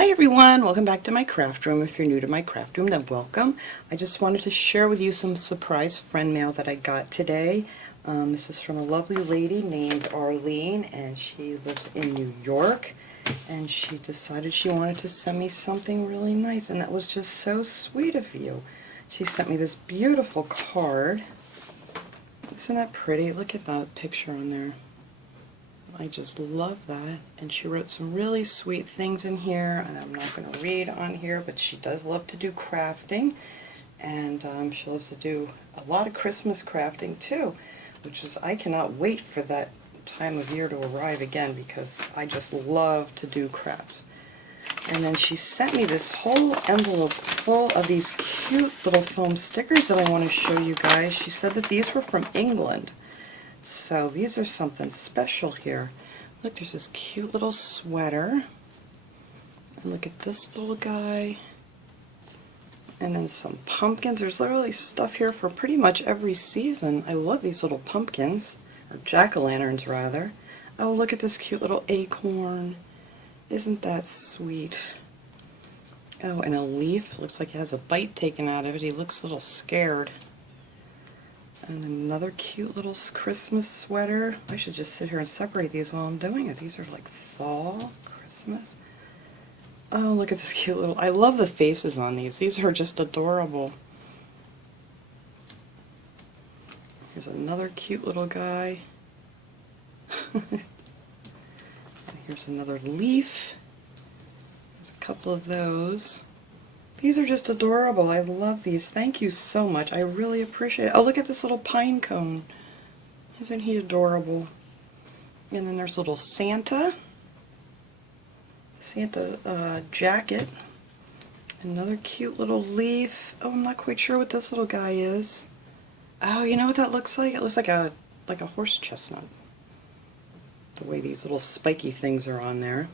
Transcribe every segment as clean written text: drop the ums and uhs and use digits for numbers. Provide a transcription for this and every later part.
Hi everyone, welcome back to my craft room. If you're new to my craft room, then welcome. I just wanted to share with you some surprise friend mail that I got today. This is from a lovely lady named Arlene, and she lives in New York, and she decided she wanted to send me something really nice, and that was just so sweet of you. She sent me this beautiful card. Isn't that pretty? Look at that picture on there. I just love that. And she wrote some really sweet things in here, and I'm not going to read on here, but she does love to do crafting, and she loves to do a lot of Christmas crafting too, which is, I cannot wait for that time of year to arrive again, because I just love to do crafts. And then she sent me this whole envelope full of these cute little foam stickers that I want to show you guys. She said that these were from England. So these are something special here. Look, there's this cute little sweater. And look at this little guy. And then some pumpkins. There's literally stuff here for pretty much every season. I love these little pumpkins, or jack-o'-lanterns rather. Oh, look at this cute little acorn. Isn't that sweet? Oh, and a leaf. Looks like it has a bite taken out of it. He looks a little scared. And another cute little Christmas sweater. I should just sit here and separate these while I'm doing it. These are like fall, Christmas. Oh, look at this cute little... I love the faces on these. These are just adorable. Here's another cute little guy. And here's another leaf. There's a couple of those. These are just adorable. I love these. Thank you so much. I really appreciate it. Oh, look at this little pine cone. Isn't he adorable? And then there's a little Santa jacket. Another cute little leaf. Oh, I'm not quite sure what this little guy is. Oh, you know what that looks like? It looks like a horse chestnut. The way these little spiky things are on there.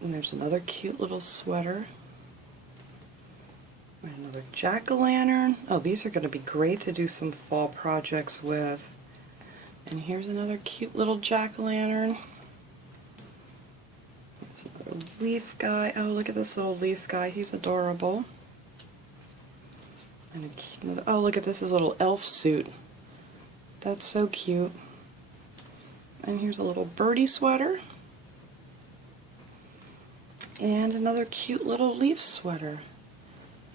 And there's another cute little sweater. Another jack-o'-lantern. Oh, these are going to be great to do some fall projects with. And here's another cute little jack-o'-lantern. That's another leaf guy. Oh, look at this little leaf guy. He's adorable. And oh, look at this, his little elf suit. That's so cute. And here's a little birdie sweater. And another cute little leaf sweater.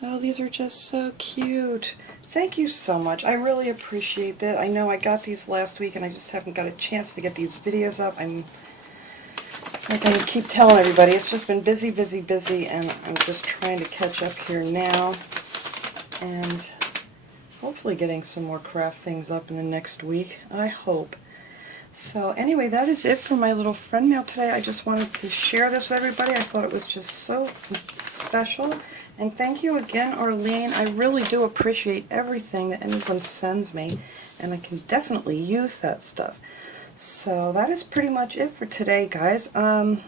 Oh, these are just so cute. Thank you so much. I really appreciate that. I know I got these last week and I just haven't got a chance to get these videos up. I'm like I keep telling everybody, it's just been busy, busy, busy, and I'm just trying to catch up here now. And hopefully getting some more craft things up in the next week. I hope. So anyway, that is it for my little friend mail today. I just wanted to share this with everybody. I thought it was just so special. And thank you again, Arlene. I really do appreciate everything that anyone sends me, and I can definitely use that stuff. So that is pretty much it for today, guys. Don't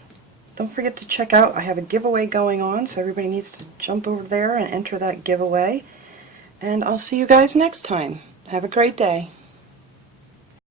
forget to check out, I have a giveaway going on, so everybody needs to jump over there and enter that giveaway. And I'll see you guys next time. Have a great day.